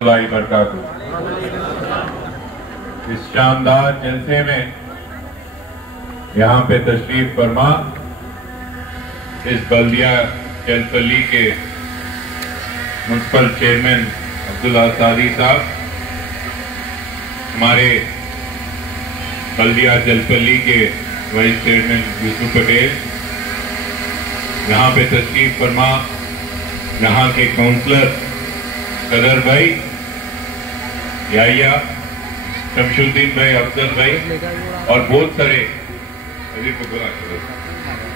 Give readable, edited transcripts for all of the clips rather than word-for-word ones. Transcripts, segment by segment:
बरकातहू। इस शानदार जलसे में यहाँ पे तशरीफ फरमा इस बल्दिया जलपल्ली के म्युनिसिपल चेयरमैन अब्दुल्ला सादी साहब, हमारे बल्दिया जलपल्ली के वाइस चेयरमैन यूसुफ पटेल, यहाँ पे तशरीफ फरमा यहाँ के काउंसलर कदर भाई, याहिया, शमशुद्दीन भाई, अफजल भाई और बहुत सारे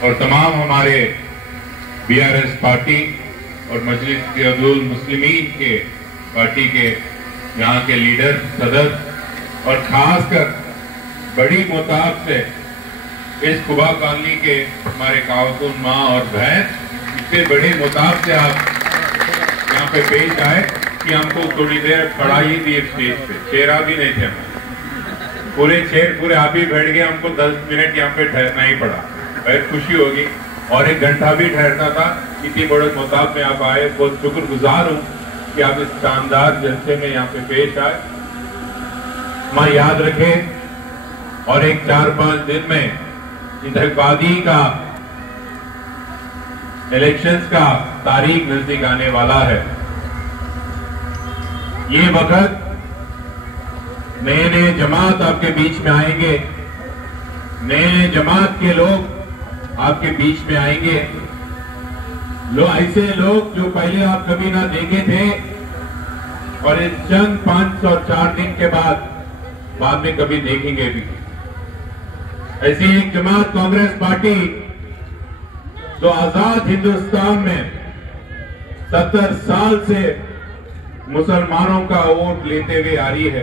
और तमाम हमारे बीआरएस पार्टी और मजलिस इत्तेहादुल मुस्लिमीन के पार्टी के यहाँ के लीडर, सदर और खासकर बड़ी मोताब से इस खुबा कॉलोनी के हमारे खातून माँ और बहन, इतने बड़े मोताब से आप यहाँ पे पेश आए कि हमको थोड़ी देर खड़ा ही थी स्टेज पे, चेहरा भी नहीं थे, पूरे आप ही बैठ गए, हमको 10 मिनट यहाँ पे ठहरना ही पड़ा। बहुत खुशी होगी और 1 घंटा भी ठहरना था। इतनी बड़े मुताब में आप आए, बहुत शुक्रगुजार हूँ कि आप इस शानदार जलसे में यहाँ पे पेश आए। माँ याद रखें और एक 4-5 दिन में इंतखाबाती का इलेक्शंस का तारीख नजदीक आने वाला है। ये वक्त नए जमात आपके बीच में आएंगे, नए जमात के लोग आपके बीच में आएंगे, ऐसे लोग जो पहले आप कभी ना देखे थे और इस चंद 5 और 4 दिन के बाद में कभी देखेंगे भी। ऐसी एक जमात कांग्रेस पार्टी जो आजाद हिंदुस्तान में 70 साल से मुसलमानों का वोट लेते हुए आ रही है।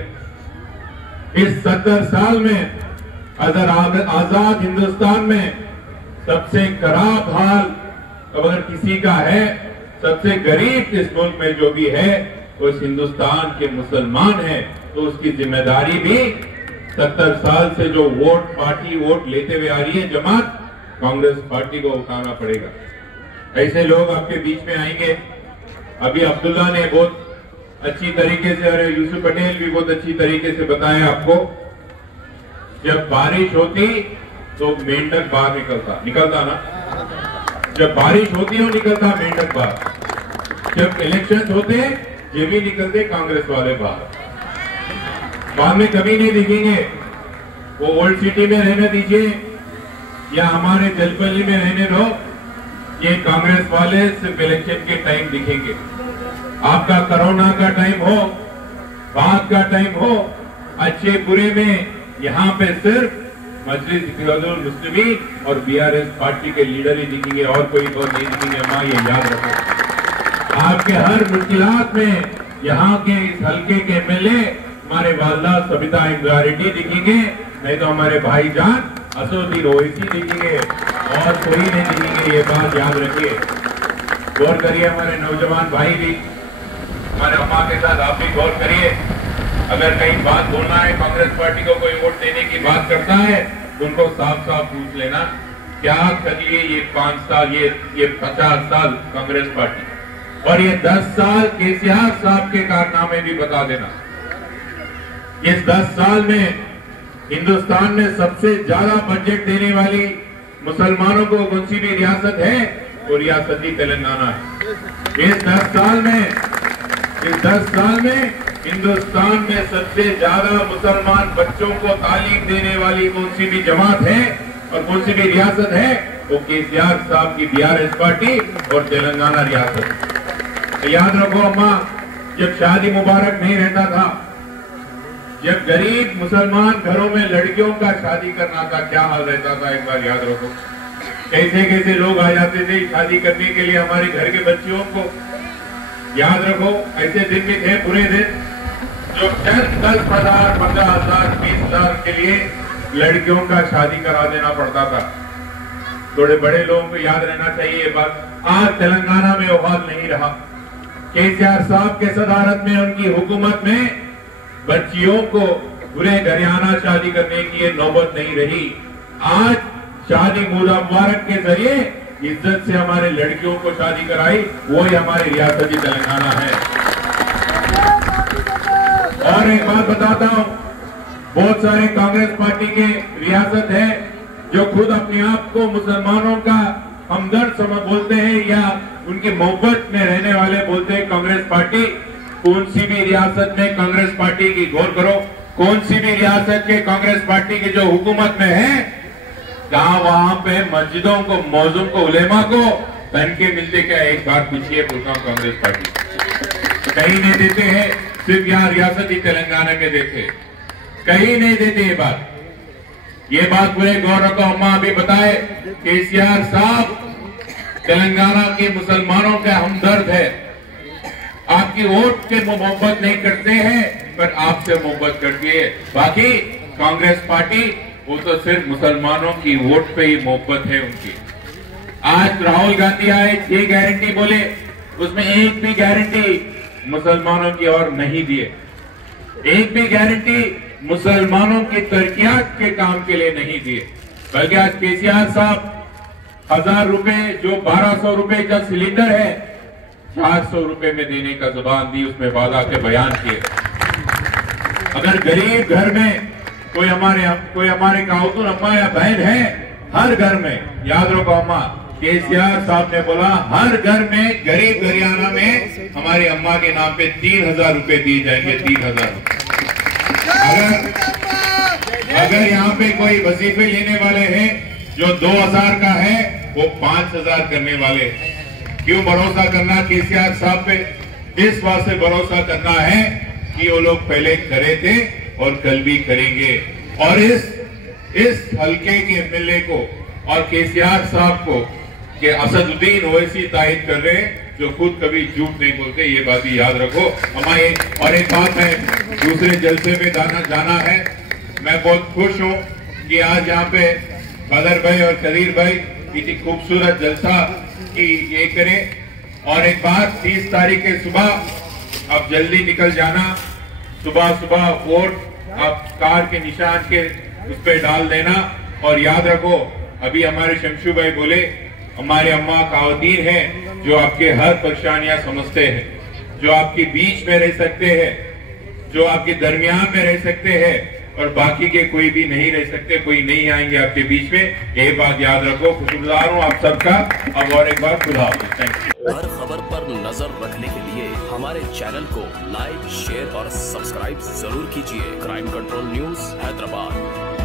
इस 70 साल में आजाद हिंदुस्तान में सबसे खराब हाल अगर किसी का है, सबसे गरीब इस मुल्क में जो भी है वो इस हिंदुस्तान के मुसलमान है, तो उसकी जिम्मेदारी भी 70 साल से जो पार्टी वोट लेते हुए आ रही है जमात, कांग्रेस पार्टी को उठाना पड़ेगा। ऐसे लोग आपके बीच में आएंगे। अभी अब्दुल्ला ने बहुत अच्छी तरीके से और यूसुफ पटेल भी बहुत अच्छी तरीके से बताया आपको, जब बारिश होती तो मेंढक बाहर निकलता ना, जब बारिश होती है निकलता मेंढक बाहर, जब इलेक्शन होते ये भी निकलते कांग्रेस वाले बाहर, बाद में कभी नहीं दिखेंगे। वो ओल्ड सिटी में रहने दीजिए या हमारे जलपल्ली में रहने दो, ये कांग्रेस वाले सिर्फ इलेक्शन के टाइम दिखेंगे। आपका कोरोना का टाइम हो, बात का टाइम हो, अच्छे बुरे में यहाँ पे सिर्फ मजलिस इत्तेहादुल मुस्लिमीन और बीआरएस पार्टी के लीडर ही दिखेंगे और कोई और नहीं दिखेंगे। माँ ये याद रखो, आपके हर मुश्किलात में यहाँ के इस हल्के के एमएलए हमारे वालदा सबिता इंद्रारेड्डी दिखेंगे, नहीं तो हमारे भाईजान असदुद्दीन ओवैसी दिखेंगे और कोई नहीं दिखेंगे। ये बात याद रखिए, गौर करिए। हमारे नौजवान भाई भी, हमारे अम्मा के साथ आप भी गौर करिए। अगर कहीं बात बोलना है, कांग्रेस पार्टी को कोई वोट देने की बात करता है तो उनको साफ साफ पूछ लेना, क्या करिए ये 5 साल, ये 50 साल कांग्रेस पार्टी और ये 10 साल केसीआर साहब के कारनामे भी बता देना। इस 10 साल में हिंदुस्तान में सबसे ज्यादा बजट देने वाली मुसलमानों को कौन सी भी रियासत है, वो रियासत ही तेलंगाना है। इस 10 साल में हिंदुस्तान में सबसे ज्यादा मुसलमान बच्चों को तालीम देने वाली कौन सी भी जमात है और कौन सी भी रियासत है, वो केसीआर साहब की बीआरएस पार्टी और तेलंगाना रियासत। तो याद रखो अम्मा, जब शादी मुबारक नहीं रहता था, जब गरीब मुसलमान घरों में लड़कियों का शादी करना था, क्या हाल रहता था, एक बार याद रखो। कैसे कैसे लोग आ जाते थे शादी करने के लिए हमारे घर के बच्चियों को। याद रखो, ऐसे दिन भी थे, बुरे दिन, जो 10,000, 15,000, 20,000 के लिए लड़कियों का शादी करा देना पड़ता था। थोड़े बड़े लोगों को याद रहना चाहिए ये बात। आज तेलंगाना में वो हाल नहीं रहा। केसीआर साहब के सदारत में, उनकी हुकूमत में बच्चियों को पूरे घराना शादी करने की ये नौबत नहीं रही। आज शादी मुबारक के जरिए इज्जत से हमारे लड़कियों को शादी कराई, वो ही हमारी रियासत तेलंगाना है। और एक बात बताता हूं, बहुत सारे कांग्रेस पार्टी के रियासत है जो खुद अपने आप को मुसलमानों का हमदर्द समझ बोलते हैं या उनकी मोहब्बत में रहने वाले बोलते हैं कांग्रेस पार्टी। कौन सी भी रियासत में कांग्रेस पार्टी की गौर करो, कौन सी भी रियासत के कांग्रेस पार्टी की जो हुकूमत में है, जहां वहां पे मस्जिदों को, मौजूम को, उलेमा को धन के मिलते क्या? एक बार पूछिए बोलता हूं, कांग्रेस पार्टी कहीं नहीं देते हैं, सिर्फ यहाँ रियासती तेलंगाना में देते, कहीं नहीं देते। ये बात पूरे गौर रखो। अम्मा अभी बताए केसीआर साहब तेलंगाना के मुसलमानों का हमदर्द है। आपकी वोट से मोहब्बत नहीं करते हैं, पर आपसे मोहब्बत करती है। बाकी कांग्रेस पार्टी वो तो सिर्फ मुसलमानों की वोट पे ही मोहब्बत है उनकी। आज राहुल गांधी आए, 6 गारंटी बोले, उसमें एक भी गारंटी मुसलमानों की और नहीं दिए, एक भी गारंटी मुसलमानों की तरक्कियात के काम के लिए नहीं दिए। बल्कि आज केसीआर साहब 1000 रुपए जो 1200 रुपए का सिलेंडर है 400 रुपए में देने का जुबान दी, उसमें वादा के बयान किए। अगर गरीब घर में कोई हमारे खातून अम्मा या बहन है, हर घर में, याद रखो अम्मा, केसीआर साहब ने बोला हर घर में गरीब गरियाना में हमारी अम्मा के नाम पे 3000 रुपए दिए जाएंगे। 3000 रुपए। अगर यहाँ पे कोई वजीफे लेने वाले हैं जो 2000 का है, वो 5000 करने वाले हैं। क्यों भरोसा करना केसीआर साहब पे? इस बात से भरोसा करना है कि वो लोग पहले करे थे और कल भी करेंगे। और इस हल्के के एमएलए को और केसीआर साहब को कि असदुद्दीन ओवैसी तायद कर रहे हैं, जो खुद कभी झूठ नहीं बोलते, ये बात भी याद रखो। हमारे और एक बात है, दूसरे जलसे में जाना है। मैं बहुत खुश हूं कि आज यहाँ पे बदर भाई और कदीर भाई इतनी खूबसूरत जलसा की ये करें। और एक बात, 30 तारीख के सुबह अब जल्दी निकल जाना, सुबह वोट आप कार के निशान के उस पर डाल देना। और याद रखो, अभी हमारे शमशू भाई बोले हमारे अम्मा खातून हैं जो आपके हर परेशानियां समझते हैं, जो आपके बीच में रह सकते हैं, जो आपके दरमियान में रह सकते हैं, और बाकी के कोई भी नहीं रह सकते, कोई नहीं आएंगे आपके बीच में। ये बात याद रखो। खुशगुजार हूँ आप सबका। अब और एक बार खुदा हाफिज़। Thank you. हर खबर पर नजर रखने के लिए हमारे चैनल को लाइक, शेयर और सब्सक्राइब जरूर कीजिए। Crime control news Hyderabad.